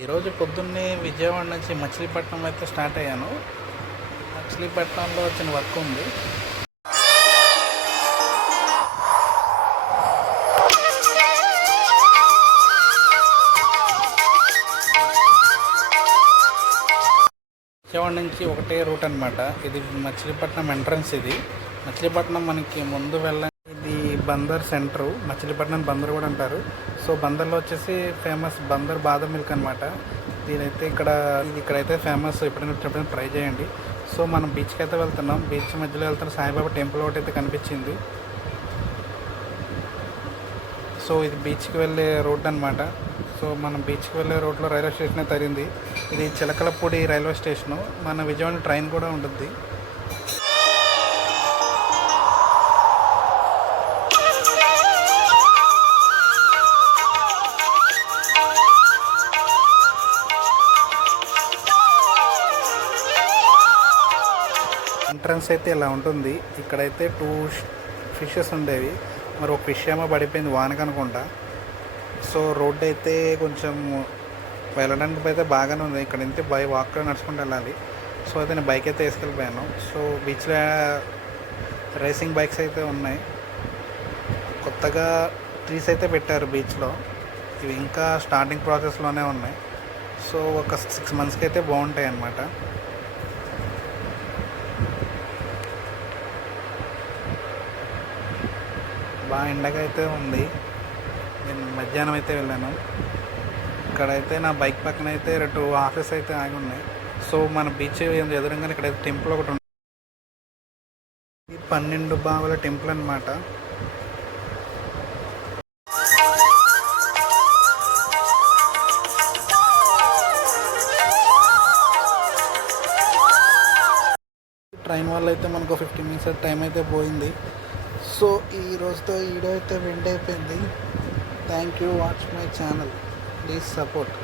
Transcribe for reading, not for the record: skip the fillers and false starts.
ఈరోజు పొద్దున్నే విజయవాడ నుంచి మచిలీపట్నం అయితే స్టార్ట్ అయ్యాను. మచిలీపట్నంలో చిన్న వర్క్ ఉంది. విజయవాడ నుంచి ఒకటే రూట్ అనమాట. ఇది మచిలీపట్నం ఎంట్రన్స్. ఇది మచిలీపట్నం మనకి ముందు ఇది బందర్ సెంటరు. మచిలీపట్నం బందర్ కూడా అంటారు. సో బందర్లో వచ్చేసి ఫేమస్ బందర్ బాదం మిల్క్ అనమాట. దీనైతే ఇక్కడైతే ఫేమస్. ఎప్పుడైనా ట్రై చేయండి. సో మనం బీచ్కి అయితే వెళ్తున్నాం. బీచ్ మధ్యలో వెళ్తున్న సాయిబాబా టెంపుల్ ఒకటి అయితే కనిపించింది. సో ఇది బీచ్కి వెళ్ళే రోడ్ అనమాట. సో మనం బీచ్కి వెళ్ళే రోడ్లో రైల్వే స్టేషన్ అయితే తరింది. ఇది చిలకలపూడి రైల్వే స్టేషను. మన విజయవాడ ట్రైన్ కూడా ఉంటుంది. ఎంట్రన్స్ అయితే ఇలా ఉంటుంది. ఇక్కడైతే 2 ఫిషెస్ ఉండేవి. మరి ఒక ఫిష్ ఏమో పడిపోయింది వానకు అనుకుంటా. సో రోడ్ అయితే కొంచెం వెళ్ళడానికి అయితే బాగానే ఉంది. ఇక్కడ అయితే వాక్లో నడుచుకుంటూ వెళ్ళాలి. సో అయితే నేను బైక్ అయితే వేసుకెళ్ళిపోయాను. సో బీచ్లో రేసింగ్ బైక్స్ అయితే ఉన్నాయి. కొత్తగా ట్రీస్ అయితే పెట్టారు బీచ్లో. ఇవి ఇంకా స్టార్టింగ్ ప్రాసెస్లోనే ఉన్నాయి. సో ఒక 6 మంత్స్కి అయితే బాగుంటాయి అన్నమాట. బాగా ఎండగా అయితే ఉంది. నేను మధ్యాహ్నం అయితే వెళ్ళాను. ఇక్కడైతే నా బైక్ పక్కన అయితే 2 ఆఫీస్ అయితే ఆగి ఉన్నాయి. సో మన బీచ్ ఎదురుగానే ఇక్కడైతే టెంపుల్ ఒకటి ఉంది. 12 బావుల టెంపుల్ అనమాట. ట్రైన్ వల్ల అయితే మనకు 15 మినిట్స్ టైం అయితే పోయింది. సో ఈ రోజుతో వీడియో అయితే ఎండ్ అయిపోయింది. Thank you. Watch my channel. Please support.